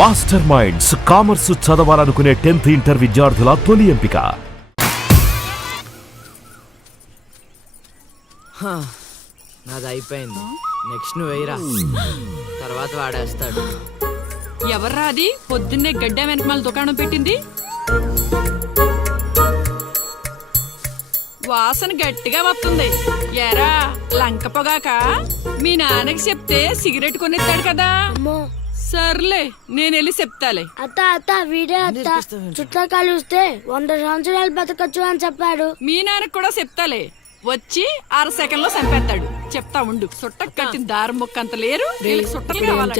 Master minds commerce చదవాలనుకునే 10th inter విద్యార్థుల తొలి ఎంపిక. నాది అయిపోయింది. నెక్స్ట్ నువ్వు వేయరా, తర్వాత వాడేస్తాడు. ఎవర్రా అది పొద్దున్నే గడ్డ వెనకమాల దుకాణం పెట్టింది? వాసన గట్టిగా వస్తుంది. ఎరా లంక పొగాక మీ నాన్నకి చెప్తే సిగరెట్ కొనిస్తాడు కదా. సర్లే నేను వెళ్ళి చెప్తాలే. అత్త వీడే అత్త చుట్టూ కలిస్తే 100 సంవత్సరాలు బతకచ్చు అని చెప్పాడు. మీ నాన్నకి కూడా చెప్తాలే, వచ్చి 6 సెకండ్ లో చంపేస్తాడు. చెప్తా ఉండు. సుట్ట కట్టిన దారం ముక్క అంత లేరు, సుట్టలు కావాలి.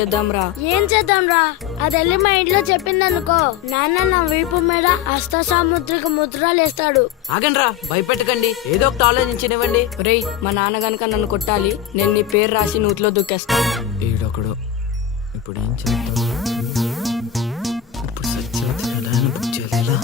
ఏం చేద్దాంరా? అది వెళ్ళి మా ఇంట్లో చెప్పింది అనుకో, నాన్న నా వీపు మీద హస్త సాముద్రిక ముద్రలు వేస్తాడు. ఆగండ్రా, భయపెట్టకండి, ఏదో ఒకటి ఆలోచించనివ్వండి. రేయ్, మా నాన్న గనక నన్ను కొట్టాలి, నేను నీ పేరు రాసి నూతిలో దూకేస్తాను. ఈడొకడు ఇప్పుడు ఏం చేద్దాం? ఇప్పుడు సత్యవతి ఎలా బుక్ చేయాలి?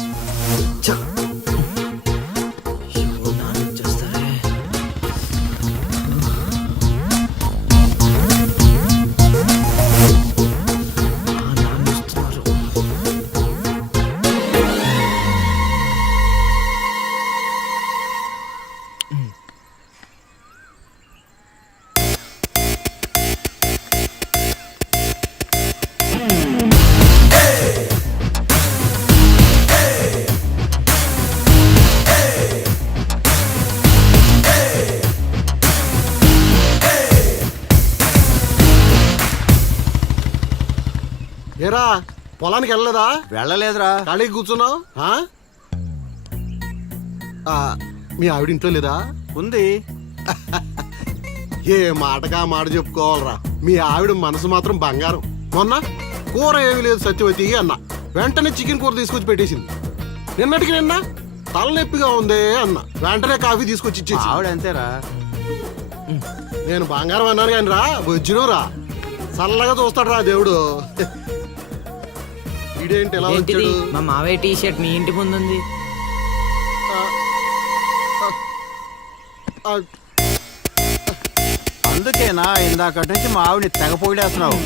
ఏరా పొలానికి వెళ్ళలేదా? వెళ్ళలేదురా. ఖాళీ కూర్చున్నావు? మీ ఆవిడ ఇంట్లో లేదా? ఉంది. ఏ మాటగా మాట చెప్పుకోవాలరా, మీ ఆవిడ మనసు మాత్రం బంగారం. మొన్న కూర ఏమి లేదు సత్యవతి అన్న, వెంటనే చికెన్ కూర తీసుకొచ్చి పెట్టేసింది. నిన్నటికి నిన్న తలనొప్పిగా ఉంది అన్న, వెంటనే కాఫీ తీసుకొచ్చి ఇచ్చేసి. ఆవిడ అంతేరా. నేను బంగారం అన్నాను కానీ రా వచ్చిన రా, చల్లగా చూస్తాడు రా దేవుడు. ఇదేంటి ఎలా వచ్చాడు? మా మావయ్య టీ షర్ట్ మీ ఇంటి ముందు ఉంది. అందుకేనా ఇందాక నుంచి మా ఆవిడని తెగ పొగిడేస్తున్నావు?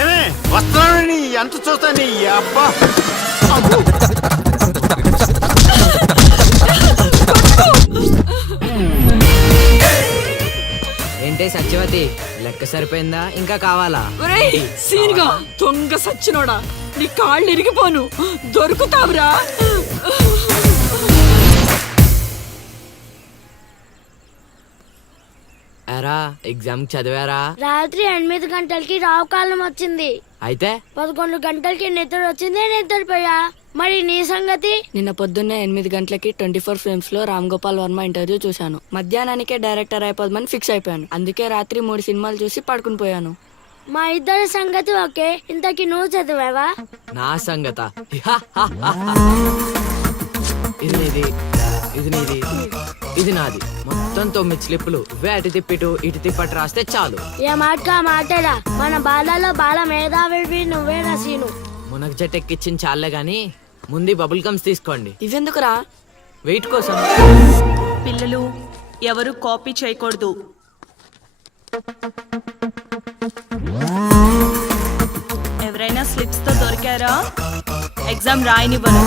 ఏమే వస్తున్నాను, ఎంత చూస్తాను అబ్బా. ఏంటే సత్యవతి, లెక్క సరిపోయిందా? ఇంకా కావాలా? సీన్గా దొంగ సచ్చినోడా, నీ కాళ్ళు ఇరిగిపోను, దొరుకుతావురా. ఎరా ఎగ్జామ్ చదివారా? రాత్రి 8 గంటలకి రావు కాలం వచ్చింది. అయితే 11 గంటలకి నిద్ర వచ్చింది, నిద్రపోయా. మరి నీ సంగతి? నిన్న పొద్దున్నే 8 గంటలకి 24 ఫ్రేమ్స్ లో రామ్ గోపాల్ వర్మ ఇంటర్వ్యూ చూశాను. మధ్యాహ్నానికే డైరెక్టర్ అయిపోదామని ఫిక్స్ అయిపోయాను. అందుకే రాత్రి 3 సినిమాలు చూసి పడుకుని పోయాను. మా ఇద్దరి సంగతి ఓకే. ఇంతకి నువ్వు చదివావా? నా సంగత ఇది నీది, ఇది నీది, ఇది నాది. మొత్తం 9 స్లిప్పులు. అటు తిప్పిటు ఇటు తిప్పటి రాస్తే చాలు. ఏ మాట మాటరా, మన బాలలో బాల మేధావి నువ్వే రసీను. మునగ చెట్టు ఎక్కిచ్చిన చాలే గాని ముందు బబుల్ గమ్స్ తీసుకోండి. ఇవెందుకురా? వెయిట్ కోసం. పిల్లలు ఎవరు కాపీ చేయకూడదు. ఎవరైనా స్లిప్స్ తో దొరికారా? ఎగ్జామ్ రాయనివ్వను.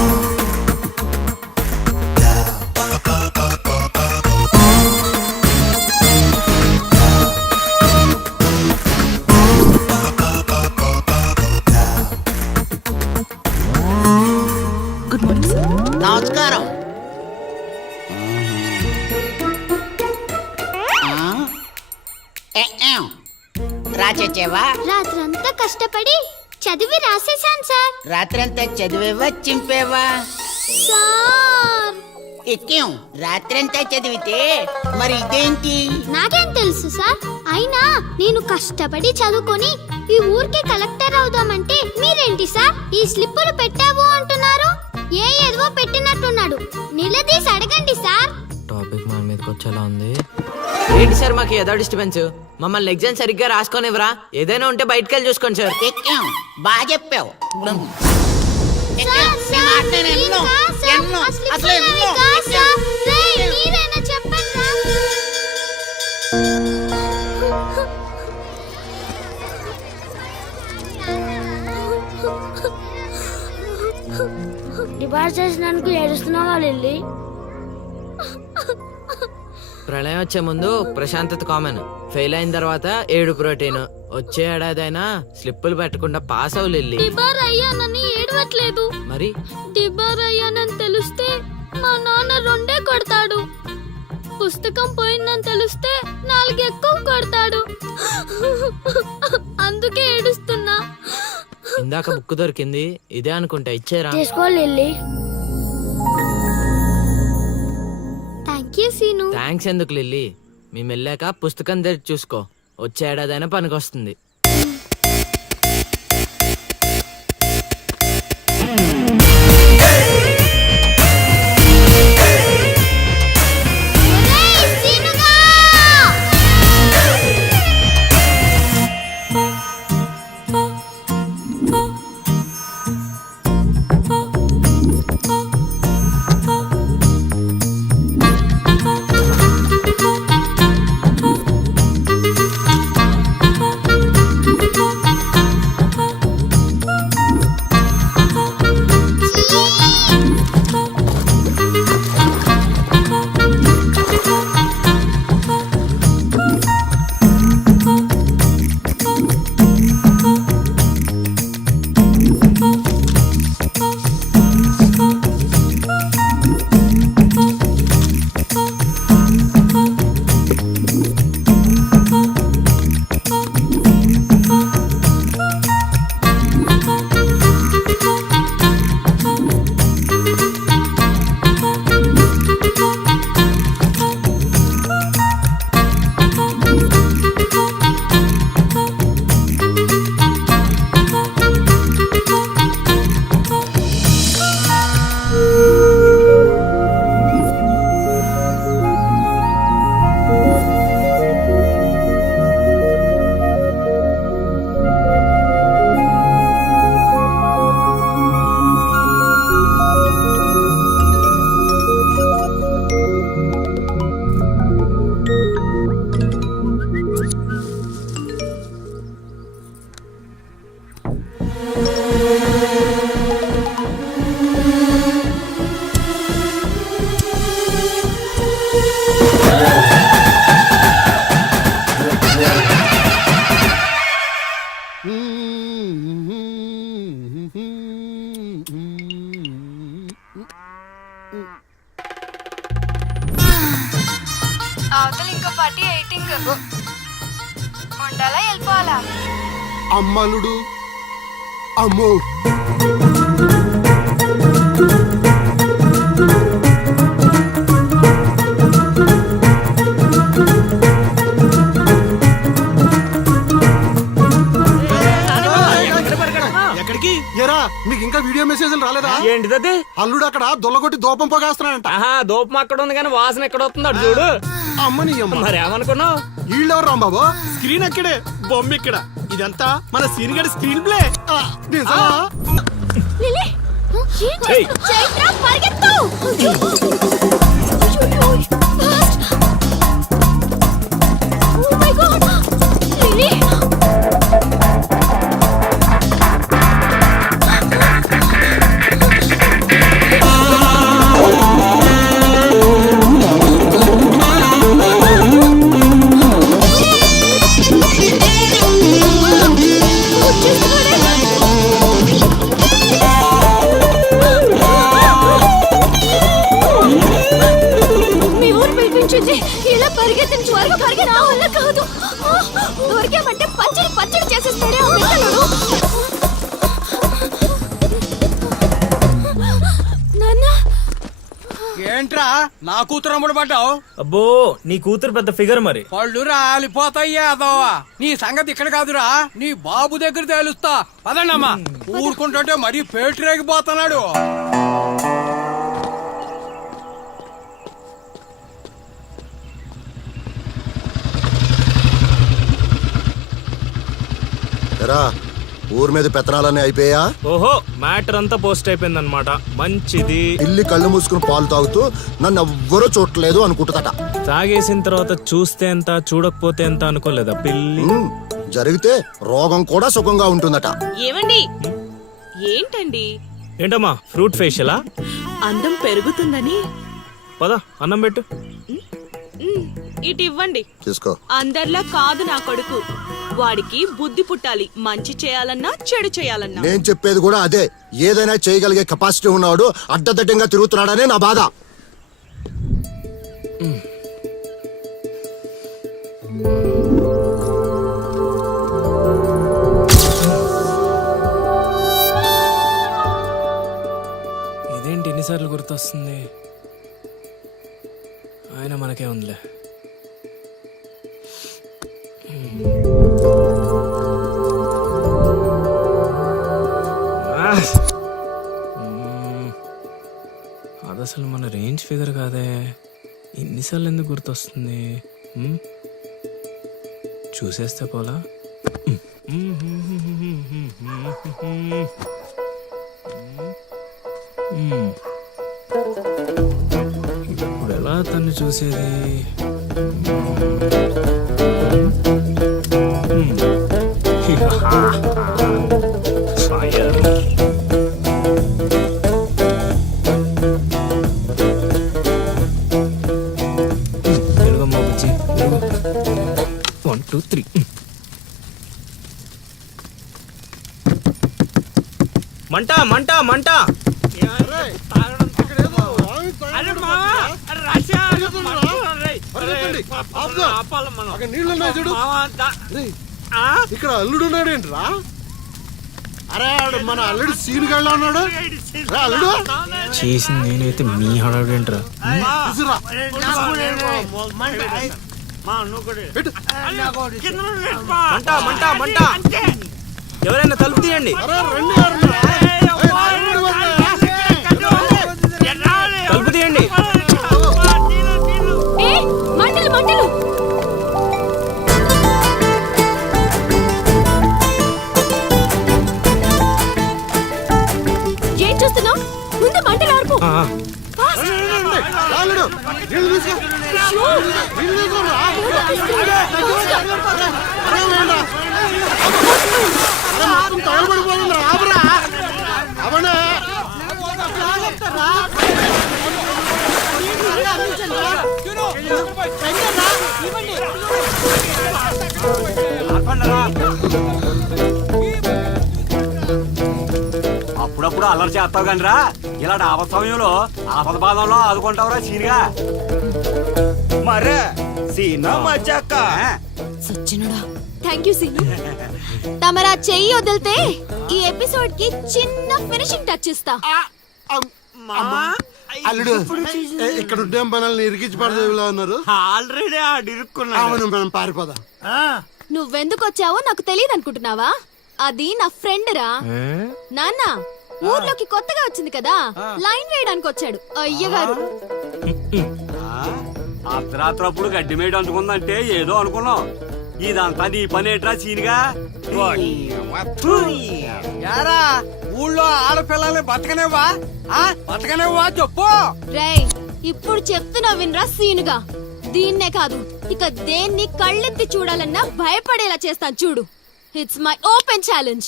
Good morning sir. నమస్కారం. రాచేవా? రాత్రంతా కష్టపడి చదివి రాసేసాను సార్. రాత్రంతా చదివేవా చింపేవా? సార్ ఎక్కేం రాత్రంతా చదివితే మరి ఇదేంటి? నాకేం తెలుసు సార్. అయినా నేను కష్టపడి చదువుకొని ఈ ఊరికి కలెక్టర్ అవుదామంటే మీరేంటి సార్ ఈ స్లిప్పులు పెట్టావు అంటున్నారు? ఏ ఏదో పెట్టినట్టున్నాడు, నిలదీసి అడగండి సార్. టాపిక్ మన మీదకి వచ్చేలా ఉంది. ఏంటి సార్ మాకు ఏదో డిస్టర్బెన్స్? మమ్మల్ని ఎగ్జామ్ సరిగ్గా రాసుకొనివ్వరా? ఏదైనా ఉంటే బయటకు వెళ్ళి చూసుకోండి సార్. ఎక్కేం బాగా చెప్పావు. డిబార్ చేసినందుకు ఏడుస్తున్నావా లిల్లీ? ప్రళయం వచ్చే ముందు ప్రశాంతత కామన్, ఫెయిల్ అయిన తర్వాత ఏడు ప్రోటీన్. వచ్చే ఏడాదైనా స్లిప్పులు పెట్టకుండా పాస్ అవ్వు లిల్లీ. డిబార్ అయ్యానని ఏడవట్లేదు. మరి డిబార్ అయ్యానని తెలిస్తే మా నాన్న 2 కొడతాడు. పుస్తకం పోయిందని తెలిస్తే 4 ఎక్కువ కొడతాడు. అందుకే ఏడుస్తున్నా. ఇందాక బుక్ దొరికింది, ఇదే అనుకుంటా, ఇచ్చేరా. తీసుకో Lily. Thank you Seenu. Thanks ఎందుకు లిల్లీ, మేము వెళ్ళాక పుస్తకం తెరిచి చూసుకో, వచ్చే ఏడాదైనా పనికొస్తుంది. ఒరేయ్ సీనుగా! అవతల ఇంకో పార్టీ ఎయిటింగ్ ఉండాలా వెళ్ళిపోవాలా? అమ్మలుడు అమ్మో. ఎక్కడికి? ఏరా మీకు ఇంకా వీడియో మెసేజ్లు రాలేదా? ఏంటిది? అల్లుడు అక్కడ దొల్లగొట్టి దూపం పోగేస్తున్నాడంట. ఆహా, దూపం అక్కడ ఉంది కానీ వాసన ఎక్కడ వస్తుంది అటు చూడు. అమ్మని అమ్మ. మరి ఏమనుకున్నావు? వీళ్ళెవరు రాంబాబు? స్క్రీన్ అక్కడే, బొమ్మ ఇక్కడ. ఇదంతా మన సీన్ గడి స్క్రీన్ ప్లే. నిజమా? లిల్లీ ఏం చేస్తున్నావ్? చైత్ర పరిగెత్తు. Fast. Oh my god Lily. మీ ఊరు పిలిపించింది. ఇలా పరిగెత్తిన త్వరగా పరిగెత్తి నా వల్ల కాదు. దొరికామంటే పచ్చడి పచ్చడి చేసేస్తాడే ఆ పిల్లలు. నాన్న ఏంట్రా నా కూతురు అమ్ముడు పడ్డావు? అబ్బో నీ కూతురు పెద్ద ఫిగర్ మరి. పళ్ళు రాలిపోతాయ్యా అదోవా. నీ సంగతి ఇక్కడ కాదురా, నీ బాబు దగ్గర తేలుస్తా. పదండమ్మా. ఊరుకుంటుంటే మరీ పేటరేగిపోతున్నాడు. ఊరి మీద పెత్తనాలన్నీ అయిపోయా? ఓహో మ్యాటర్ అంతా పోస్ట్ అయిపోయింది అనమాట. మంచిది. ఇల్లి కళ్ళు మూసుకుని పాలు తాగుతూ నన్ను ఎవ్వరూ చూడలేదు అనుకుంటుందట. తాగేసిన తర్వాత చూస్తే ఎంత చూడకపోతే ఎంత అనుకోలేదా పిల్లి? జరిగితే రోగం కూడా సుఖంగా ఉంటుందట. ఏమండి ఏంటండి ఏంటమ్మా ఫ్రూట్ ఫేషియలా? అందం పెరుగుతుందని. పద అన్నం పెట్టు. ఇటు ఇవ్వండి. తీసుకో. అందరిలా కాదు నా కొడుకు. వాడికి బుద్ధి పుట్టాలి, మంచి చేయాలన్నా చెడు చేయాలన్నా. నేను చెప్పేది కూడా అదే. ఏదైనా చేయగలిగే కెపాసిటీ ఉన్నవాడు అడ్డదడ్డంగా తిరుగుతున్నాడనే నా బాధ. ఇదేంటి ఎన్నిసార్లు గుర్తొస్తుంది? ఆయన మనకే ఉందిలే. అది అసలు మన రేంజ్ ఫిగర్ కాదే. ఇన్నిసార్లు ఎందుకు గుర్తొస్తుంది? చూసేస్తే పోలా. ఇప్పుడు ఎలా తను చూసేది? తెలుగమ్మ బుజ్జి, 1 2 3. మంట మంట మంట. ఇక్కడ అల్లుడు ఉన్నాడేంట్రా? అరే మన అల్లుడు సీన్ గళ్ళ ఉన్నాడు. అల్లుడు చేసింది నేనైతే మీ హడావిడేంట్రా? మంట మంట మంట. ఎవరైనా తలుపు తీయండి. తలుపు తీయండి. మంటలు మంటలు. ఏం చూస్తున్నావు? ముందు మంటలు ఆర్పు. అప్పుడప్పుడు అల్లరి చేస్తావు కానీ రా, ఇలాంటి ఆపద సమయంలో ఆపద బాధంలో ఆదుకుంటావురా సీనిగా. మరే సీనా మజాక. సచ్చినుడా. Thank you Seenu. తమరా చెయ్యి వదిలితే ఈ ఎపిసోడ్ కి చిన్న ఫినిషింగ్ టచ్ ఇస్తా. అల్లుడు ఇక్కడ ఉండే మనల్ని ఇరికించి పడదేవిలా ఉన్నారు. ఆల్రెడీ మనం పారిపోదాం. నువ్వెందుకు వచ్చావో నాకు తెలియదు అనుకుంటున్నావా? అది నా ఫ్రెండ్ రా. నాన్న ఊర్లోకి కొత్తగా వచ్చింది కదా, లైన్ వేయడానికి వచ్చాడు అయ్యగారు. అర్ధరాత్రప్పుడు గడ్డి మేడ అందుకుందంటే ఏదో అనుకున్నాం. ఇదంతా నీ పని ఏట్రా సీనిగా? యారా ఊళ్ళో ఆడపిల్లల్ని బతకనేవా? బతకనేవా చెప్పు. రేయ్ ఇప్పుడు చెప్తున్నా వినరా సీనుగా. దీన్నే కాదు ఇక దేన్ని కళ్ళెత్తి చూడాలన్నా భయపడేలా చేస్తాను చూడు. It's my open challenge.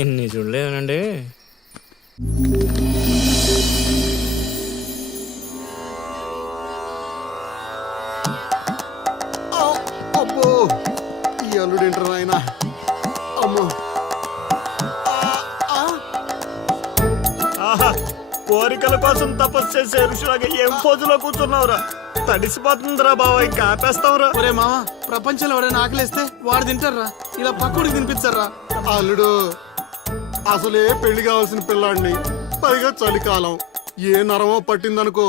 ఎన్ని చూడలేదనండి. అబ్బో ఈ అల్లుడు ఏంటారు ఆయన? అమ్మో కోరికల కోసం తపస్సు చేసే ఋషులాగా ఏం పోజులో కూర్చున్నావురా? తడిసిపోతుందిరా బావ, ఇంకా ఆపేస్తావురా. ఒరే మామ, ప్రపంచంలో ఎవరైనా ఆకలిస్తే వాడు తింటారా? ఇలా పక్కడికి తినిపించారా? అల్లుడు అసలే పెళ్లి కావాల్సిన పిల్లాడిని, పైగా చలికాలం. ఏ నరమో పట్టిందనుకో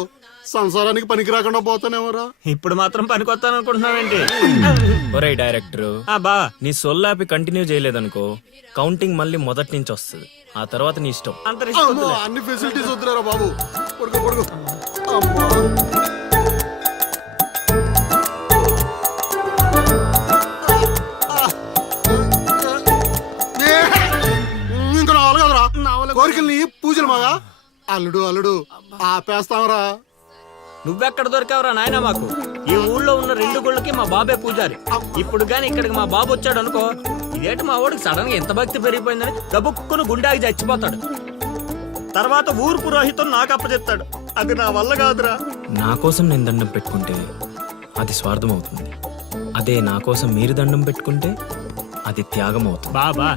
సంసారానికి పనికి రాకుండా పోతానేమోరా. ఇప్పుడు మాత్రం పనికొత్తాను అనుకుంటున్నావేంటి? ఒరే డైరెక్టర్, బా నీ సొల్లాపి కంటిన్యూ చేయలేదనుకో కౌంటింగ్ మళ్ళీ మొదటి నుంచి వస్తుంది. ఆ తర్వాత నీ ఇష్టం. అన్ని ఫెసిలిటీస్ వద్దులేరా బాబు. పడుకో పడుకో. అమ్మా ఇంకా రావాలి కదరా కోరికల్ని పూజలు మాగా. అల్లుడు అల్లుడు ఆపేస్తావరా? నువ్వెక్కడ దొరికావురా నాయనా మాకు? ఈ ఊళ్ళో ఉన్న 2 గుళ్ళకి మా బాబే పూజారి. ఇప్పుడు గాని ఇక్కడికి మా బాబు వచ్చాడు అనుకో, ఇదేంటి మా వాడికి సడన్ గా ఎంత భక్తి పెరిగిపోయిందని గబుక్కును గుండాకి చచ్చిపోతాడు. తర్వాత ఊరు పురోహితం నాకు అప్పచెప్తాడు. అది నా వల్ల కాదురా. నా కోసం నేను దండం పెట్టుకుంటే అది స్వార్థం అవుతుంది. అదే నా కోసం మీరు దండం పెట్టుకుంటే అది త్యాగం అవుతుంది. బాబా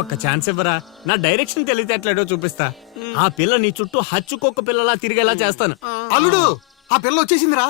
ఒక్క ఛాన్స్ ఇవ్వరా, నా డైరెక్షన్ తెలివితేటలేడో చూపిస్తా. ఆ పిల్ల నీ చుట్టూ హచ్చుకొక్క పిల్లలా తిరిగేలా చేస్తాను. అల్లుడు ఆ పిల్ల వచ్చేసిందిరా.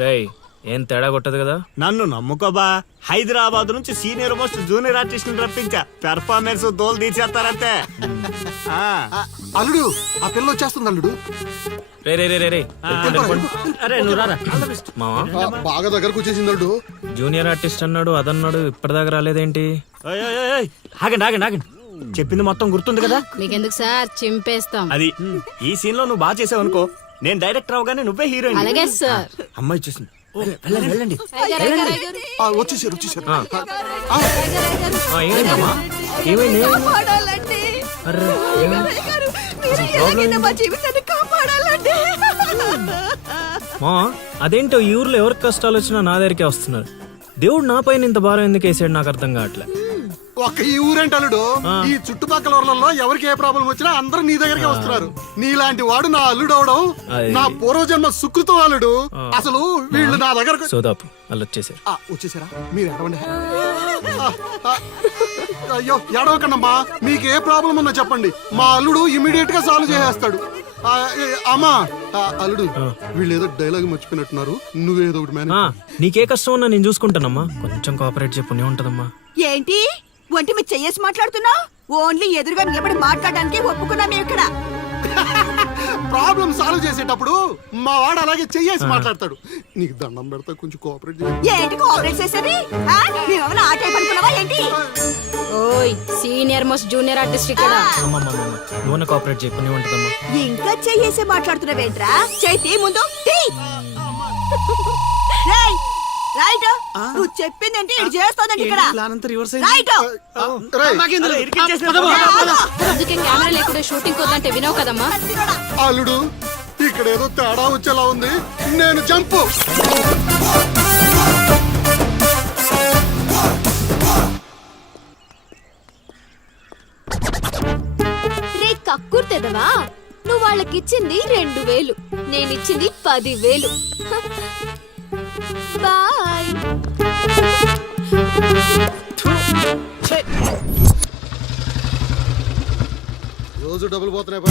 రేయ్ ఏం తేడా కొట్టదు కదా. నన్ను నమ్ముకోబా. హైదరాబాద్ నుంచి సీనియర్ మోస్ట్ జూనియర్ ఆర్టిస్ట్ రప్పించా. పెర్ఫార్మెన్స్ దోలు తీసేస్తారంతే. అల్లుడు ఆ పిల్ల వచ్చేస్తుంది అల్లుడు. రే రే రే రే రే అరే నువ్వు రారా మావా. బాగా దగ్గరకు వచ్చేసింది అల్లుడు. జూనియర్ ఆర్టిస్ట్ అన్నాడు అదన్నాడు, ఇప్పటిదాకా రాలేదేంటి? ఆగండి ఆగండి ఆగండి, చెప్పింది మొత్తం గుర్తుంది కదా మీకెందుకు సార్, చింపేస్తాం. అది ఈ సీన్ లో నువ్వు బాగా చేసావు అనుకో, నేను డైరెక్టర్ అవగానే నువ్వే హీరోయిన్. అలాగే సార్. అమ్మాయి చూసింది. వెళ్ళండి వెళ్ళండి. వచ్చేసారు వచ్చేసారు. ఏంటమ్మా ఏమైంది? అరే మా అదేంటో ఈ ఊర్లో ఎవరికి కష్టాలు వచ్చినా నా దగ్గరికే వస్తున్నారు. దేవుడు నా పైన ఇంత భారం ఎందుకు వేసాడు నాకు అర్థం కావట్లే. ఒక్క ఈ ఊరేంటి అల్లుడు, ఈ చుట్టుపక్కల ఊర్లలో ఎవరికి ఏ ప్రాబ్లం వచ్చినా అందరూ నీ దగ్గరికి వస్తున్నారు. నీలాంటి వాడు నా అల్లుడు అవడం నా పూర్వజన్మ సుకృతం అల్లుడు. అసలు వీళ్ళు నా దగ్గర సోదాపు వాళ్ళు వచ్చేసారు. వచ్చేసారా? మీరు ఎడవండి. అయ్యో ఎడవకండమ్మా, మీకు ఏ ప్రాబ్లం ఉన్నా చెప్పండి, మా అల్లుడు ఇమీడియట్ గా సాల్వ్ చేసేస్తాడు. అమ్మా అల్లుడు వీళ్ళు ఏదో డైలాగ్ మర్చిపోయినట్టున్నారు, నువ్వేదో ఒకటి మేనేజ్. నీకే కష్టం ఉన్నా నేను చూసుకుంటానమ్మా, కొంచెం కోఆపరేట్ చెప్పు ఉంటదమ్మా. ఏంటి ఒంటి మీద చెయ్యేసి మాట్లాడుతున్నావు? ఓన్లీ ఎదురుగా నిలబడి మాట్లాడడానికి ఒప్పుకున్నాం ఇక్కడ. ప్రాబ్లం సాల్వ్ చేసేటప్పుడు మా వాడు అలాగే చెయ్యేసి మాట్లాడతాడు. నీకు దండం పెడతా, కొంచెం కోఆపరేట్ చేయి. ఏంటి కోఆపరేట్ చేసేది? మేమేమైనా ఆట అనుకున్నావా ఏంటి? ఓయ్ సీనియర్ మోస్ట్ జూనియర్ ఆర్టిస్ట్ ఇక్కడ. నువ్వు కోఆపరేట్ చెప్పు ఉంటదమ్మా. ఇంకా చెయ్యేసి మాట్లాడుతున్నావేంట్రా? చేతి ముందు రైట్. నువ్వు చెప్పిందంటే ఇది చేస్తానండి ఇక్కడ. రైట్. అందుకే కెమెరా లేకుండా షూటింగ్ వద్దంటే వినవు కదమ్మా. అల్లుడు ఇక్కడ ఏదో తేడా వచ్చేలా ఉంది, నేను జంపు. రే కక్కుర్తెదవా, నువ్వు వాళ్ళకిచ్చింది 2000, నేనిచ్చింది 10,000. బాయ్. రోజు డబ్బులు పోతున్నాయి.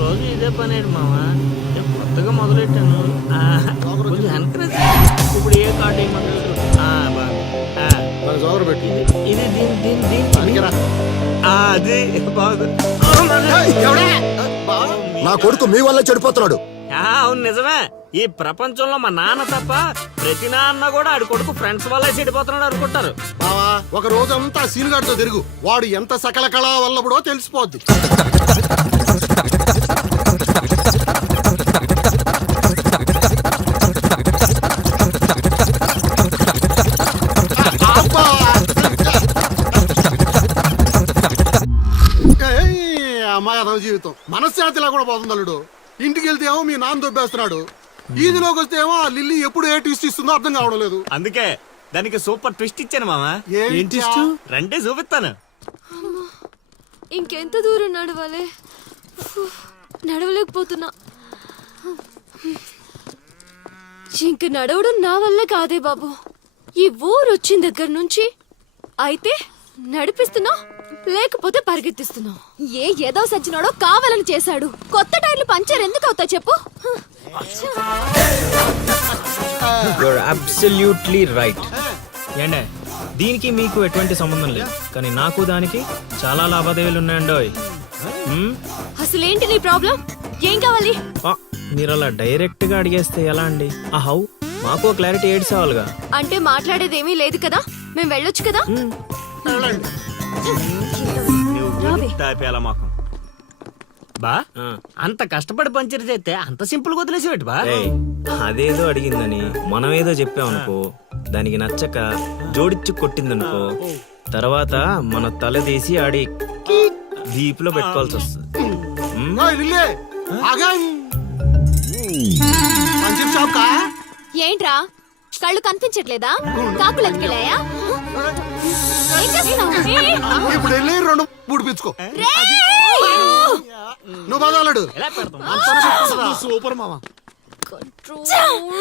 రోజు ఇదే పని మావా, కొత్తగా మొదలెట్టాను. ఇప్పుడు ఏ కార్డు ఇది నా కొడుకు మీ వల్ల చెడిపోతున్నాడు. అవును నిజమే. ఈ ప్రపంచంలో మా నాన్న తప్ప ప్రతి నాన్న కూడా ఆడి కొడుకు ఫ్రెండ్స్ వల్లే చెడిపోతున్నాడు అనుకుంటారు. బావా ఒక రోజంతా సీన్ గారితో తిరుగు, వాడు ఎంత సకల కళా వల్లబడో తెలిసిపోద్ది. అమ్మాయి అదవ జీవితం మనశ్శాంతిలా కూడా పోతుంది అల్లుడు. ఇంటికి వెళ్తే ఏమో మీ నాన్న దొబ్బేస్తున్నాడు, ఈదిలోకి వస్తే ఏమో ఆ లిల్లీ ఎప్పుడు ఏ ట్విస్ట్ ఇస్తుందో అర్థం కావడం లేదు. అందుకే దానికి సూపర్ ట్విస్ట్ ఇచ్చాను మామా. రండి చూపిస్తాను. ఇంకెంత దూరం నడవాలి, నడవలేకపోతున్నా. ఇంక నడవడం నా వల్ల కాదే బాబు. ఈ ఊరు వచ్చిన దగ్గర నుంచి అయితే నడిపిస్తున్నావు లేకపోతే పరిగెత్తిస్తున్నావు. ఏదో సచ్చినాడో కావాలని చేశాడు. కొత్త టైర్లు పంచర్ ఎందుకు అవుతా చెప్పు. Absolutely right. ఏండే దీనికి మీకు ఎటువంటి సంబంధం లేదు, కానీ నాకు దానికి చాలా లావాదేవీలు ఉన్నాయండోయ్. అసలేంటి నీ ప్రాబ్లం? ఏం కావాలి? మీరు అలా డైరెక్ట్ గా అడిగేస్తే ఎలా అండి? ఆ హౌ మాకు క్లారిటీ ఏడ్చేవాళ్ళుగా. అంటే మాట్లాడేదేమీ లేదు కదా, మేము వెళ్ళొచ్చు కదా. మాకు బా అంత కష్టపడి పంచర్ చేస్తే అంత సింపుల్ గా వదిలేసేవాటి బా. అదేదో అడిగిందని మనం ఏదో చెప్పామనుకో, దానికి నచ్చక జోడిచ్చి కొట్టిందనుకో, తర్వాత మన తల తీసి ఆడి దీపులో పెట్టుకోవాల్సి వస్తుంది. పంచర్ షాప్ కా? ఏంట్రా కళ్ళు కనిపించట్లేదా? కాకులు ఎత్తుకెళ్ళాయా? ఏం చేస్తున్నావ్? ఇప్పుడు వెళ్ళి 2 పుడిపించుకో. నువ్వు బదాలడు సూపర్ మామ.